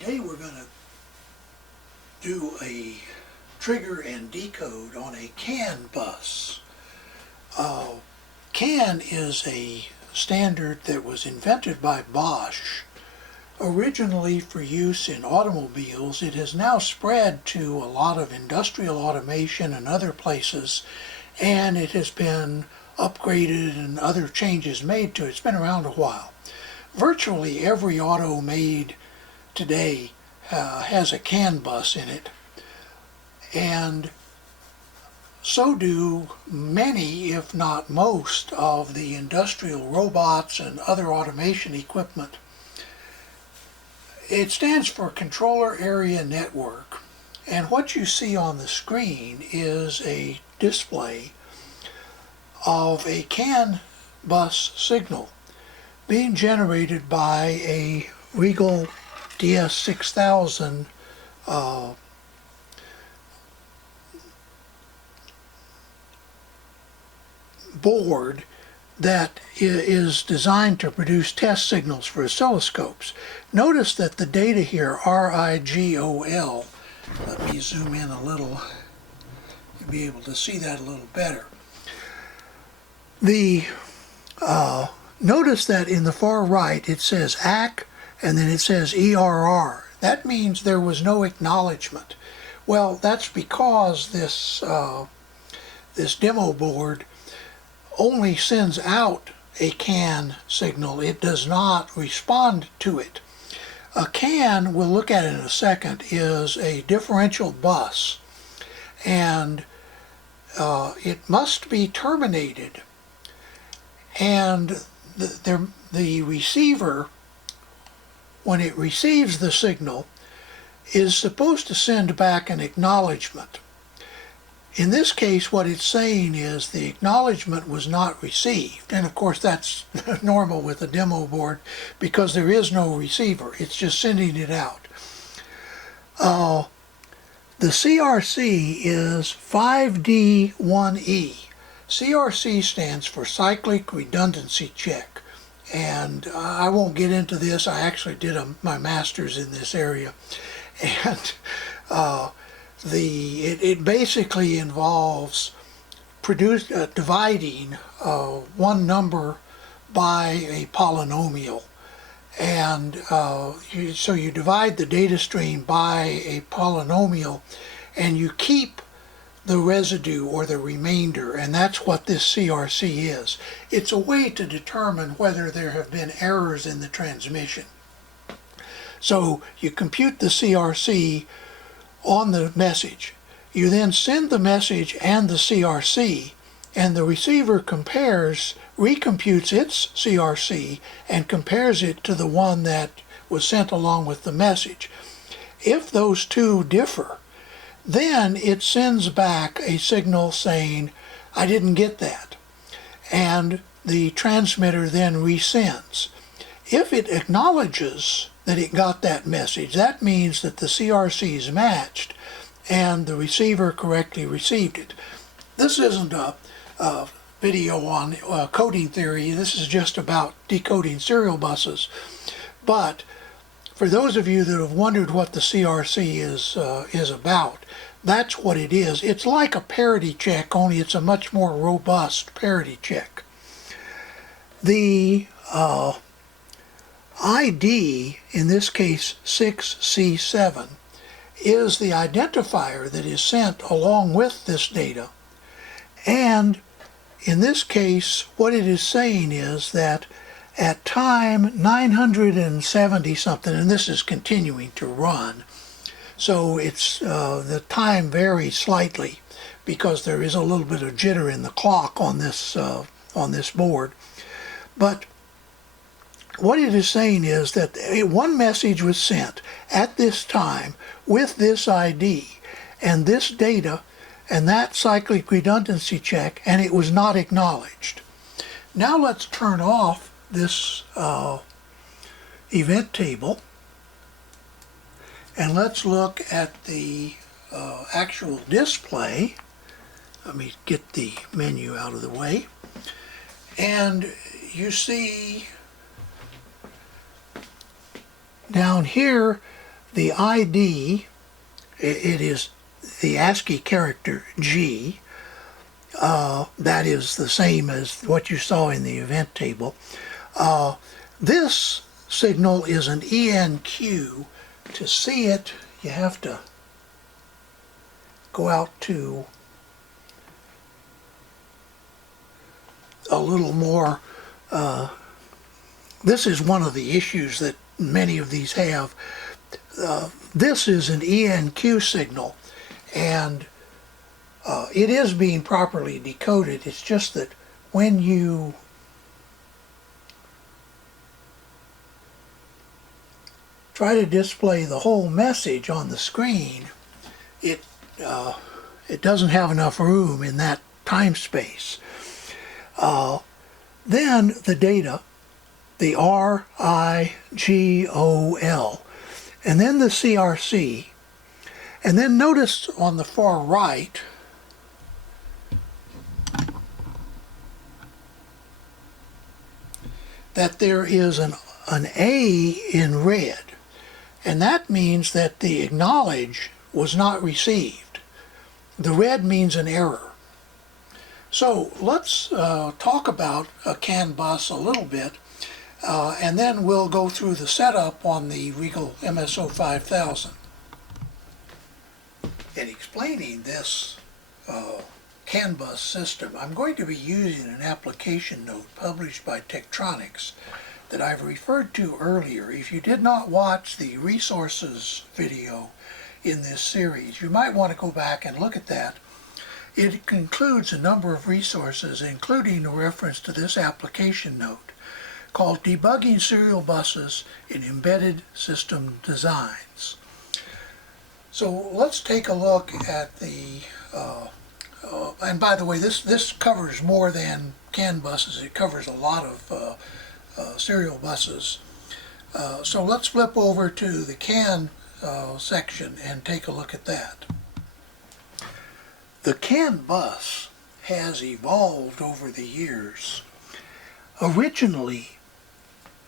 Today we're going to do a trigger and decode on a CAN bus. CAN is a standard that was invented by Bosch. Originally for use in automobiles, it has now spread to a lot of industrial automation and other places, and it has been upgraded and other changes made to it. It's been around a while. Virtually every auto made today has a CAN bus in it, and so do many, if not most, of the industrial robots and other automation equipment. It stands for Controller Area Network, and what you see on the screen is a display of a CAN bus signal being generated by a Rigol DS6000 board that is designed to produce test signals for oscilloscopes. Notice that the data here, RIGOL, let me zoom in a little, you'll be able to see that a little better. Notice that in the far right it says Ack and then it says ERR. That means there was no acknowledgement. Well, that's because this demo board only sends out a CAN signal. It does not respond to it. A CAN, we'll look at it in a second, is a differential bus, and it must be terminated. And the receiver, when it receives the signal, is supposed to send back an acknowledgement. In this case, what it's saying is the acknowledgement was not received. And of course, that's normal with a demo board because there is no receiver. It's just sending it out. The CRC is 5D1E. CRC stands for Cyclic Redundancy Check. And I won't get into this. I actually did my master's in this area. And it basically involves dividing one number by a polynomial, and so you divide the data stream by a polynomial and you keep the residue or the remainder, and that's what this CRC is. It's a way to determine whether there have been errors in the transmission. So you compute the CRC on the message. You then send the message and the CRC, and the receiver recomputes its CRC and compares it to the one that was sent along with the message. If those two differ, then it sends back a signal saying, I didn't get that. And the transmitter then resends. If it acknowledges that it got that message, that means that the CRC is matched and the receiver correctly received it. This isn't a video on coding theory. This is just about decoding serial buses. But for those of you that have wondered what the CRC is about, that's what it is. It's like a parity check, only it's a much more robust parity check. The ID, in this case 6C7, is the identifier that is sent along with this data. And in this case, what it is saying is that at time 970 something, and this is continuing to run, so it's the time varies slightly because there is a little bit of jitter in the clock on this board. But what it is saying is that one message was sent at this time with this ID and this data and that cyclic redundancy check, and it was not acknowledged. Now let's turn off this event table and let's look at the actual display. Let me get the menu out of the way. And you see down here The ID, it is the ASCII character G. That is the same as what you saw in the event table. This signal is an ENQ. To see it, you have to go out to a little more. This is one of the issues that many of these have. This is an ENQ signal, and it is being properly decoded. It's just that when you try to display the whole message on the screen, it doesn't have enough room in that time space. Then the data, the R, I, G, O, L, and then the CRC, and then notice on the far right that there is an A in red, and that means that the acknowledge was not received. The red means an error. So let's talk about a CAN bus a little bit, and then we'll go through the setup on the Rigol MSO5000. In explaining this CAN bus system, I'm going to be using an application note published by Tektronix that I've referred to earlier. If you did not watch the resources video in this series, you might want to go back and look at that. It includes a number of resources, including a reference to this application note called Debugging Serial Buses in Embedded System Designs. So let's take a look at the, and by the way, this covers more than CAN buses. It covers a lot of serial buses. So let's flip over to the CAN section and take a look at that. The CAN bus has evolved over the years. Originally,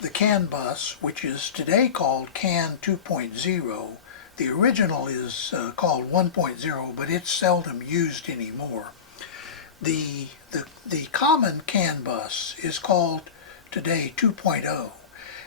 the CAN bus, which is today called CAN 2.0, the original is called 1.0, but it's seldom used anymore. The common CAN bus is called today 2.0,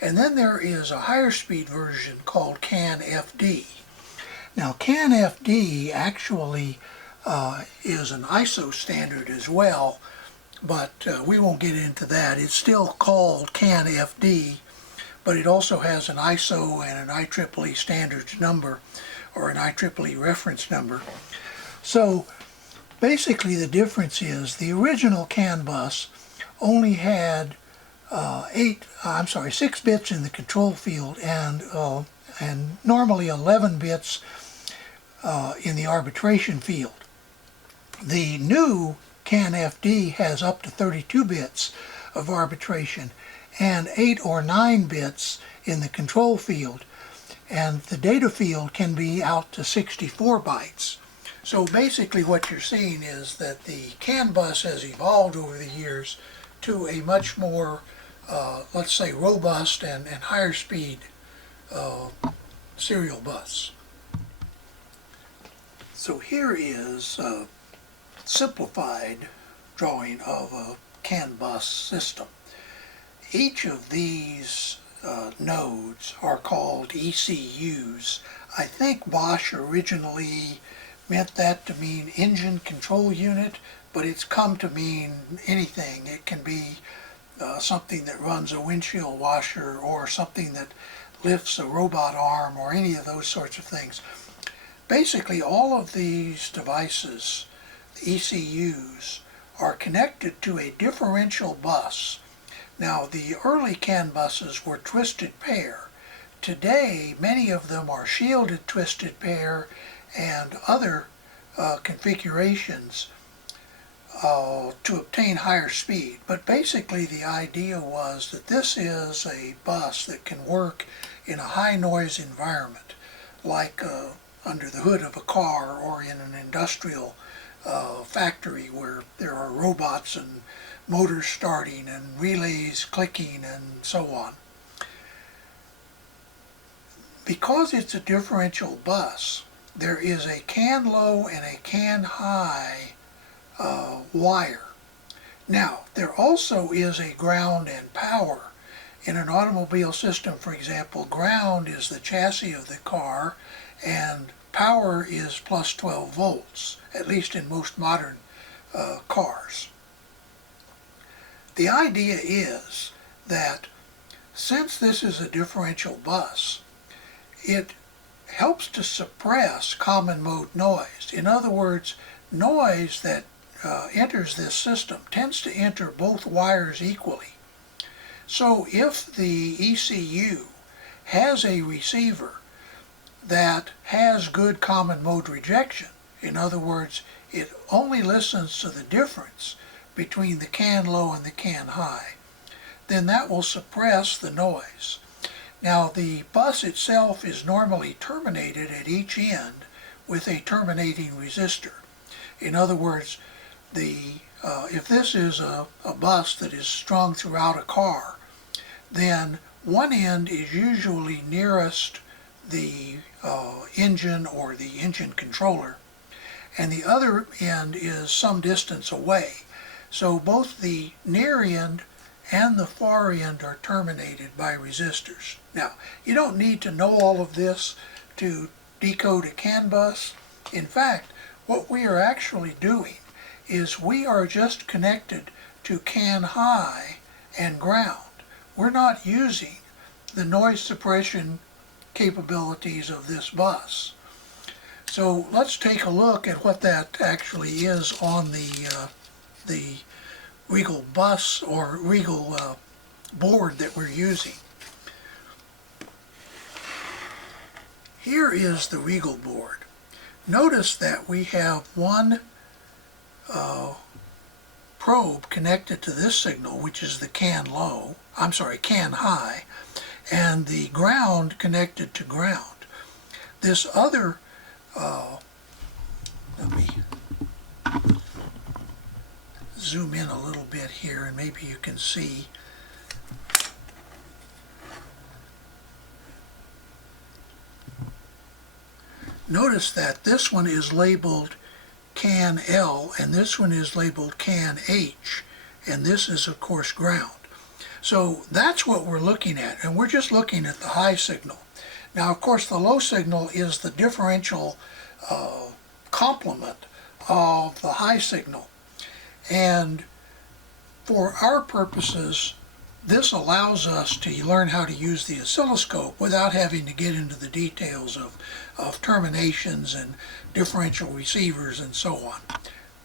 and then there is a higher speed version called CAN FD. Now CAN FD actually is an ISO standard as well, but we won't get into that. It's still called CAN FD, but it also has an ISO and an IEEE standards number, or an IEEE reference number. So basically the difference is the original CAN bus only had 6 bits in the control field and normally 11 bits in the arbitration field. The new CAN FD has up to 32 bits of arbitration and 8 or 9 bits in the control field, and the data field can be out to 64 bytes. So basically what you're seeing is that the CAN bus has evolved over the years to a much more, let's say, robust and higher speed serial bus. So here is a simplified drawing of a CAN bus system. Each of these nodes are called ECUs. I think Bosch originally meant that to mean engine control unit, but it's come to mean anything. It can be something that runs a windshield washer, or something that lifts a robot arm, or any of those sorts of things. Basically, all of these devices, the ECUs, are connected to a differential bus. Now, the early CAN buses were twisted pair. Today, many of them are shielded twisted pair and other configurations to obtain higher speed. But basically the idea was that this is a bus that can work in a high noise environment, like under the hood of a car, or in an industrial factory where there are robots and motors starting and relays clicking and so on. because it's a differential bus, there is a CAN low and a CAN high wire. Now, there also is a ground and power. In an automobile system, for example, ground is the chassis of the car and power is plus 12 volts, at least in most modern cars. The idea is that since this is a differential bus, it helps to suppress common mode noise. In other words, noise that enters this system tends to enter both wires equally. So if the ECU has a receiver that has good common mode rejection, in other words, it only listens to the difference between the CAN low and the CAN high, then that will suppress the noise. Now, the bus itself is normally terminated at each end with a terminating resistor. In other words, if this is a bus that is strung throughout a car, then one end is usually nearest the engine or the engine controller, and the other end is some distance away. So both the near end and the far end are terminated by resistors. Now, you don't need to know all of this to decode a CAN bus. In fact, what we are actually doing is we are just connected to CAN high and ground. We're not using the noise suppression capabilities of this bus. So let's take a look at what that actually is on the Rigol bus or Rigol board that we're using. Here is the Rigol board. Notice that we have one probe connected to this signal, which is the CAN high, and the ground connected to ground. This other, let me zoom in a little bit here and maybe you can see. Notice that this one is labeled CAN L and this one is labeled CAN H, and this is of course ground. So that's what we're looking at, and we're just looking at the high signal. Now of course the low signal is the differential complement of the high signal, and for our purposes this allows us to learn how to use the oscilloscope without having to get into the details of terminations and differential receivers and so on.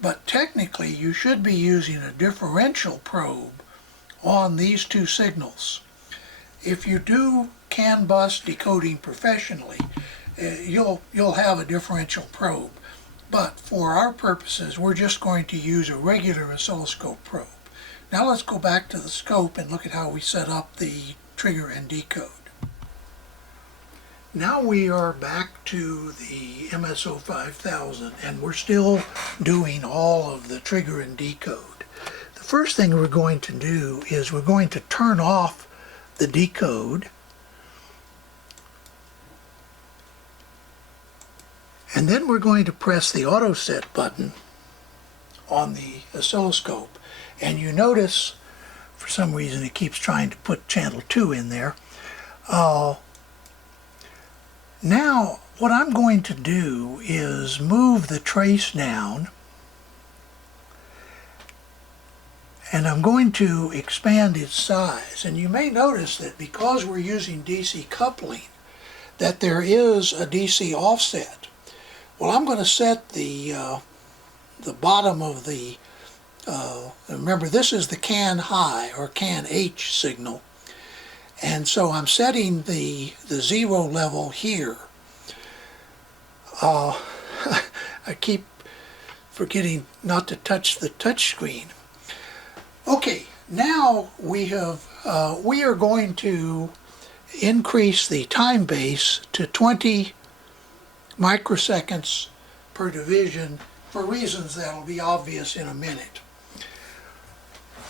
But technically you should be using a differential probe on these two signals. If you do CAN bus decoding professionally, you'll have a differential probe. But for our purposes, we're just going to use a regular oscilloscope probe. Now let's go back to the scope and look at how we set up the trigger and decode. Now we are back to the MSO5000 and we're still doing all of the trigger and decode. The first thing we're going to do is we're going to turn off the decode, and then we're going to press the auto set button on the oscilloscope. And you notice, for some reason it keeps trying to put channel 2 in there. Now what I'm going to do is move the trace down, and I'm going to expand its size. And you may notice that because we're using DC coupling, that there is a DC offset. Well, I'm going to set the bottom of the remember, this is the CAN high or CAN H signal, and so I'm setting the 0 level here. I keep forgetting not to touch the touch screen. Okay, now we are going to increase the time base to 20 microseconds per division for reasons that will be obvious in a minute.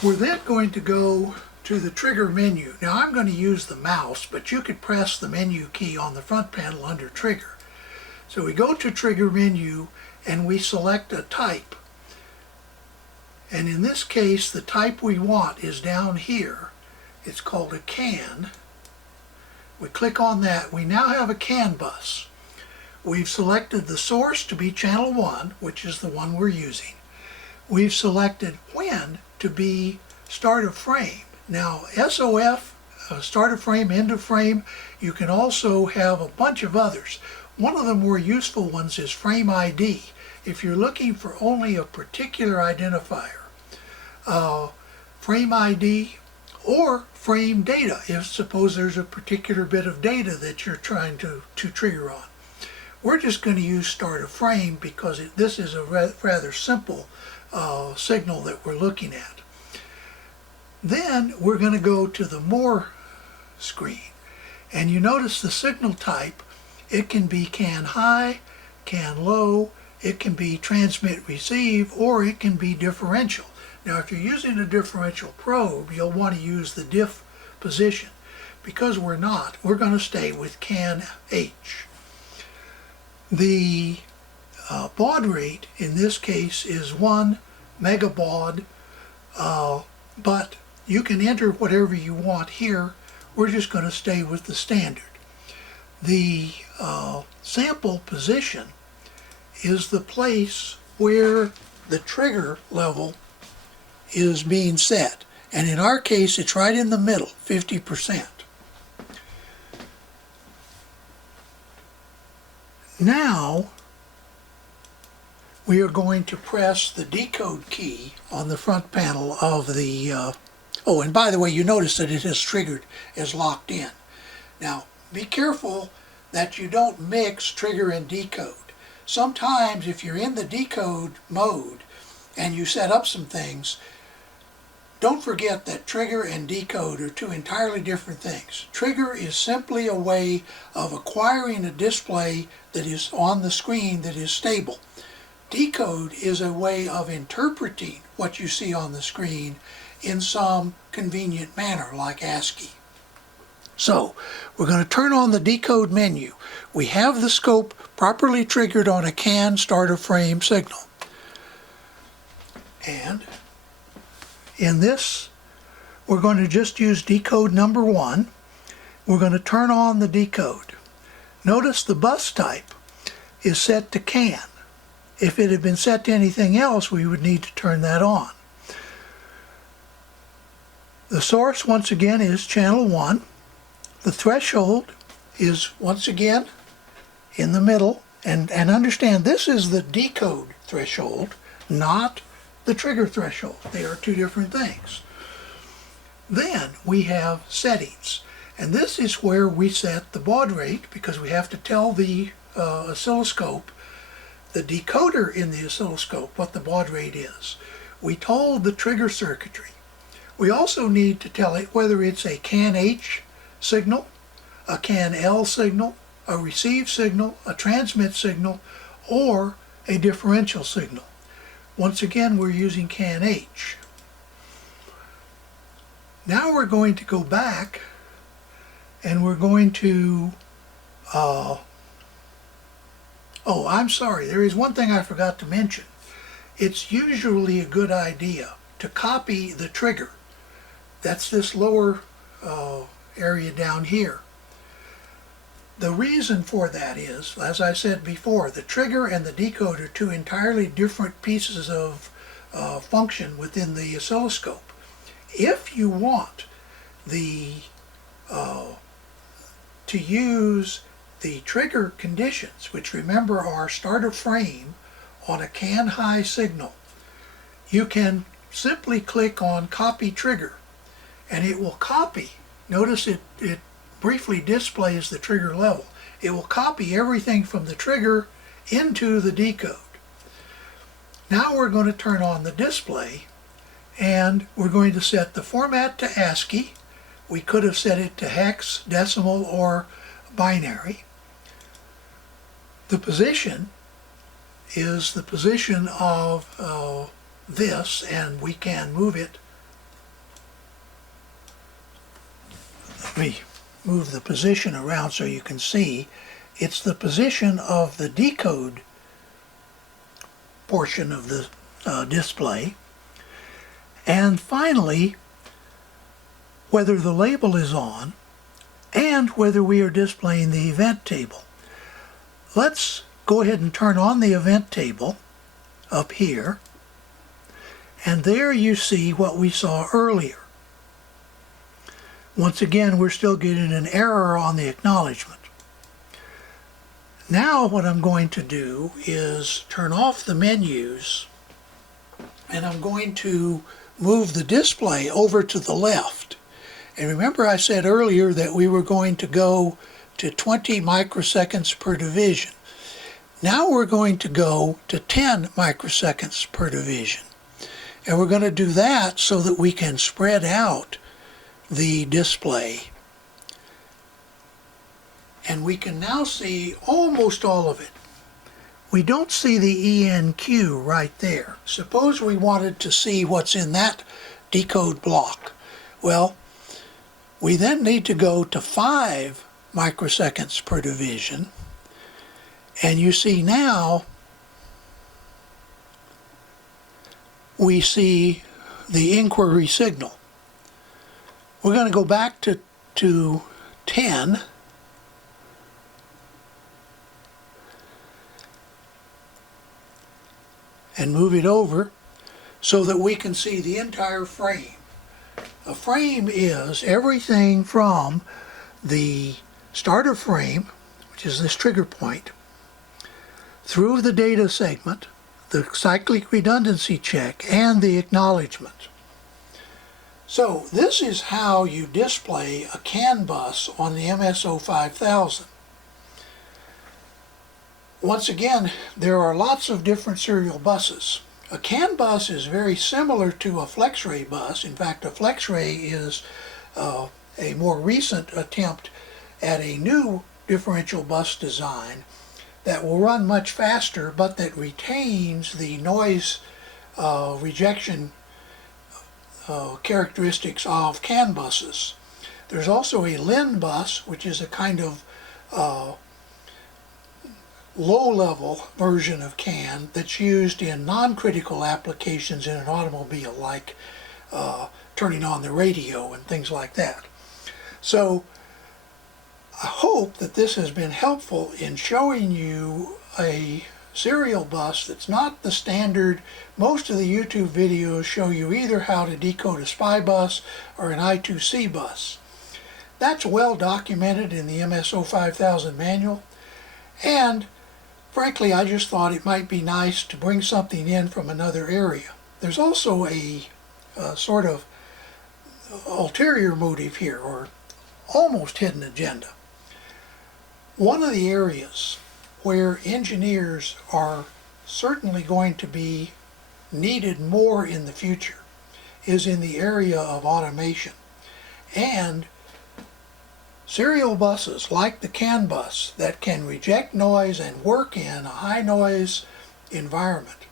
We're then going to go to the trigger menu. Now I'm going to use the mouse, but you could press the menu key on the front panel under trigger. So we go to trigger menu and we select a type. And in this case, the type we want is down here. It's called a CAN. We click on that. We now have a CAN bus. We've selected the source to be channel 1, which is the one we're using. We've selected when to be start of frame. Now SOF, start of frame, end of frame, you can also have a bunch of others. One of the more useful ones is frame ID. If you're looking for only a particular identifier, frame ID or frame data, if suppose there's a particular bit of data that you're trying to trigger on. We're just going to use start of frame because this is a rather simple signal that we're looking at. Then we're going to go to the more screen, and you notice the signal type. It can be CAN high, CAN low, it can be transmit receive, or it can be differential. Now if you're using a differential probe, you'll want to use the diff position. Because we're not, we're going to stay with CAN H. The baud rate in this case is 1 megabaud, but you can enter whatever you want here. We're just going to stay with the standard. The sample position is the place where the trigger level is being set. And in our case, it's right in the middle, 50%. Now, we are going to press the decode key on the front panel of the, oh, and by the way, you notice that it has triggered as locked in. Now, be careful that you don't mix trigger and decode. Sometimes if you're in the decode mode and you set up some things, don't forget that trigger and decode are two entirely different things. Trigger is simply a way of acquiring a display that is on the screen that is stable. Decode is a way of interpreting what you see on the screen in some convenient manner, like ASCII. So, we're going to turn on the decode menu. We have the scope properly triggered on a CAN start of frame signal. And in this, we're going to just use decode number 1. We're going to turn on the decode. Notice the bus type is set to CAN. If it had been set to anything else, we would need to turn that on. The source, once again, is channel 1. The threshold is, once again, in the middle. And understand, this is the decode threshold, not the trigger threshold. They are two different things. Then we have settings. And this is where we set the baud rate, because we have to tell the oscilloscope, the decoder in the oscilloscope, what the baud rate is. We told the trigger circuitry. We also need to tell it whether it's a CAN H signal, a CAN L signal, a receive signal, a transmit signal, or a differential signal. Once again, we're using CAN H. Now we're going to go back and we're going to, oh, I'm sorry, there is one thing I forgot to mention. It's usually a good idea to copy the trigger. That's this lower area down here. The reason for that is, as I said before, the trigger and the decoder are two entirely different pieces of function within the oscilloscope. If you want the to use the trigger conditions, which remember are start of frame on a CAN high signal, you can simply click on copy trigger and it will copy. Notice it briefly displays the trigger level. It will copy everything from the trigger into the decode. Now we're going to turn on the display and we're going to set the format to ASCII. We could have set it to hex, decimal, or binary. The position is the position of this, and we can move it Let me move the position around so you can see. It's the position of the decode portion of the display. And finally, whether the label is on and whether we are displaying the event table. Let's go ahead and turn on the event table up here. And there you see what we saw earlier. Once again, we're still getting an error on the acknowledgement. Now what I'm going to do is turn off the menus, and I'm going to move the display over to the left. And remember I said earlier that we were going to go to 20 microseconds per division. Now we're going to go to 10 microseconds per division. And we're going to do that so that we can spread out the display. And we can now see almost all of it. We don't see the ENQ right there. Suppose we wanted to see what's in that decode block. Well, we then need to go to 5 microseconds per division. And you see now we see the inquiry signal. We're going to go back to 10. And move it over so that we can see the entire frame. A frame is everything from the starter frame, which is this trigger point, through the data segment, the cyclic redundancy check, and the acknowledgement. So this is how you display a CAN bus on the MSO5000. Once again, there are lots of different serial buses. A CAN bus is very similar to a FlexRay bus. In fact, a FlexRay is a more recent attempt at a new differential bus design that will run much faster, but that retains the noise rejection characteristics of CAN buses. There's also a LIN bus, which is a kind of low-level version of CAN that's used in non-critical applications in an automobile, like turning on the radio and things like that. So I hope that this has been helpful in showing you a serial bus that's not the standard. Most of the YouTube videos show you either how to decode a SPI bus or an I2C bus. That's well documented in the MSO5000 manual, and frankly, I just thought it might be nice to bring something in from another area. There's also a sort of ulterior motive here, or almost hidden agenda. One of the areas where engineers are certainly going to be needed more in the future is in the area of automation. And serial buses like the CAN bus that can reject noise and work in a high noise environment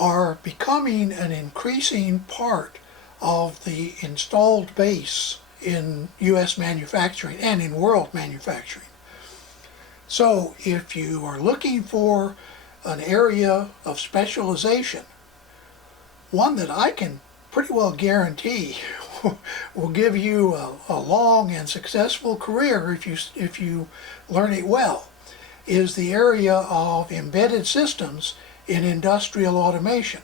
are becoming an increasing part of the installed base in U.S. manufacturing and in world manufacturing. So if you are looking for an area of specialization, one that I can pretty well guarantee will give you a long and successful career if you learn it well, is the area of embedded systems in industrial automation.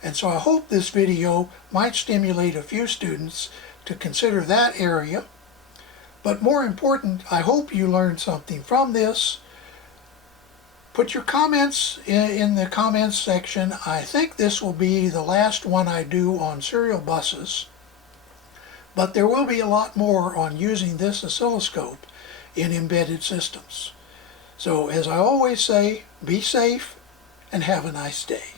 And so I hope this video might stimulate a few students to consider that area. But more important, I hope you learned something from this. Put your comments in the comments section. I think this will be the last one I do on serial buses, but there will be a lot more on using this oscilloscope in embedded systems. So as I always say, be safe and have a nice day.